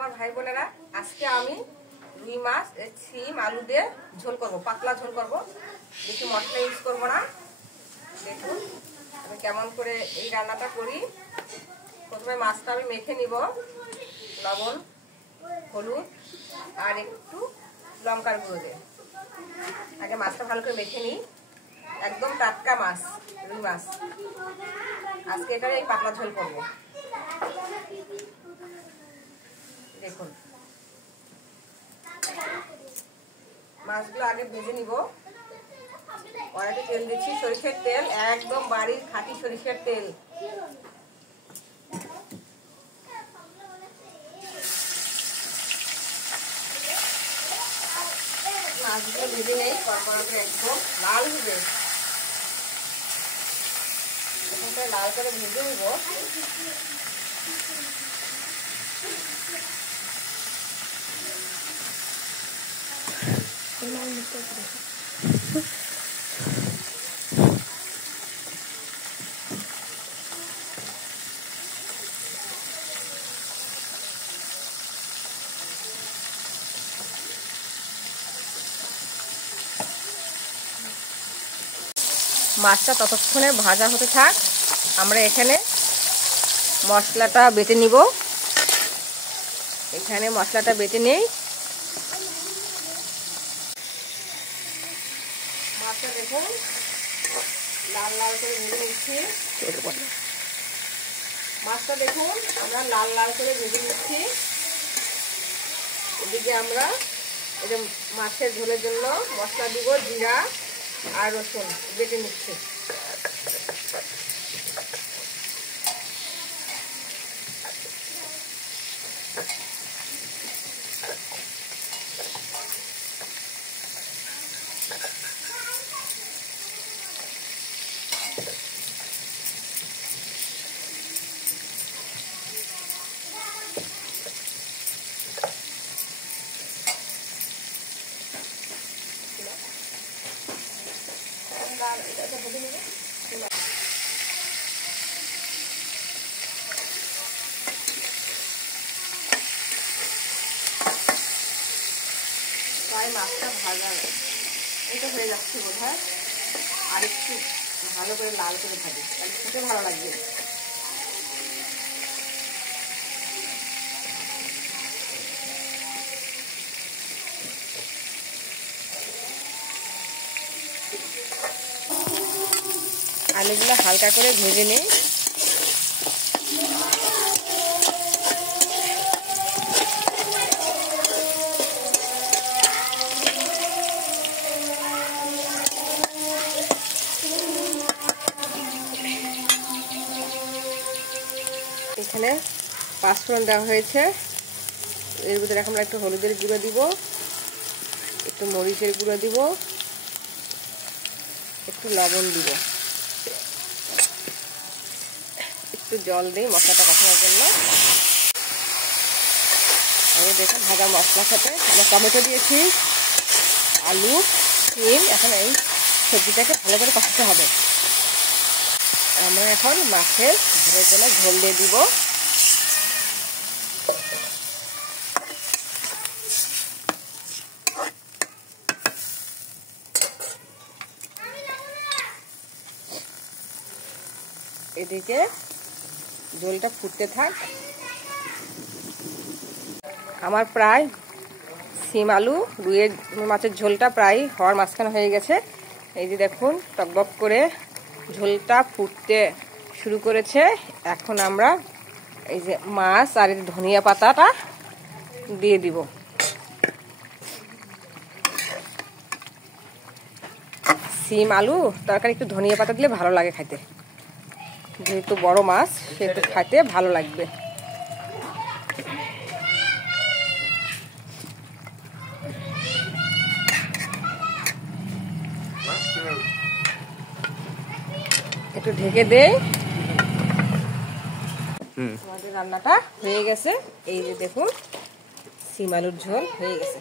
আমার ভাই বোনেরা, আজকে আমি রুই মাছ শিম আলু দিয়ে ঝোল করব, পাতলা ঝোল করব। বেশি মশলা ইউজ করব না। দেখুন আমি কেমন করে এই রান্নাটা করি। প্রথমে মাছটা আমি মেখে নিব, লবণ, হলুদ আর একটু লঙ্কার গুঁড়ো দিয়ে। আগে মাছটা ভালো করে মেখে নিই। একদম টাটকা মাছ, রুই মাছ। আজকে এটার এই পাতলা ঝোল করব। দেখুন মাছগুলো আগে ভেজে নিব। কড়াইতে তেল দিচ্ছি, সরিষার তেল, একদম বাড়ির খাঁটি সরিষার তেল। মাছগুলো ভেজে নেই, কড়া করে একদম লাল হবে। লাল করে ভেজে নিব। মাছটা ততক্ষণে ভাজা হতে থাক। আমরা এখানে মশলাটা বেটে নিব। এখানে মশলাটা বেটে নেই। মাছটা দেখুন লাল লাল করে ভেজে নিচ্ছি। মাছটা দেখুন আমরা লাল লাল করে ভেজে নিচ্ছি। এদিকে আমরা এই যে মাছের ঝোলের জন্য মশলা দিব, জিরা আর রসুন বেটে নিচ্ছি। প্রায় মাছটা ভাজা এটা হয়ে যাচ্ছে বোধ হয়। আর একটু ভালো করে লাল করে ভাজি, তাহলে খেতে ভালো লাগবে। আলুগুলো হালকা করে ভেজে নিই। এখানে পাঁচফোড়ন দেওয়া হয়েছে। এর ভিতরে আমরা একটু হলুদের গুঁড়ো দিব, একটু মরিচের গুঁড়ো দিব, একটু লবণ দিব, একটু জল দিই মশলাটা কষানোর জন্য। আমি দেখুন ভাজা মশলার সাথে আমরা টমেটো দিয়েছি, আলু, শিম। এখন এই সবজিটাকে ভালো করে কষাতে হবে। আমরা এখন মাছের ঝোলের জন্য ঝোল দিয়ে দিব। এদিকে ঝোলটা ফুটতে থাক। আমার প্রায় শিম আলু রুইয়ের মাছের ঝোলটা প্রায় হওয়ার মাঝখানে হয়ে গেছে। এই যে দেখুন টকবক করে ঝোলটা ফুটতে শুরু করেছে। এখন আমরা এই যে মাছ আর এই ধনিয়া পাতাটা দিয়ে দিব। শিম আলু তরকারি একটু ধনিয়া পাতা দিলে ভালো লাগে খেতে। যেহেতু বড় মাছ সেহেতু খেতে ভালো লাগবে। একটু ঢেকে দেই। আমাদের রান্নাটা হয়ে গেছে। এই যে দেখুন শিম আলুর ঝোল হয়ে গেছে।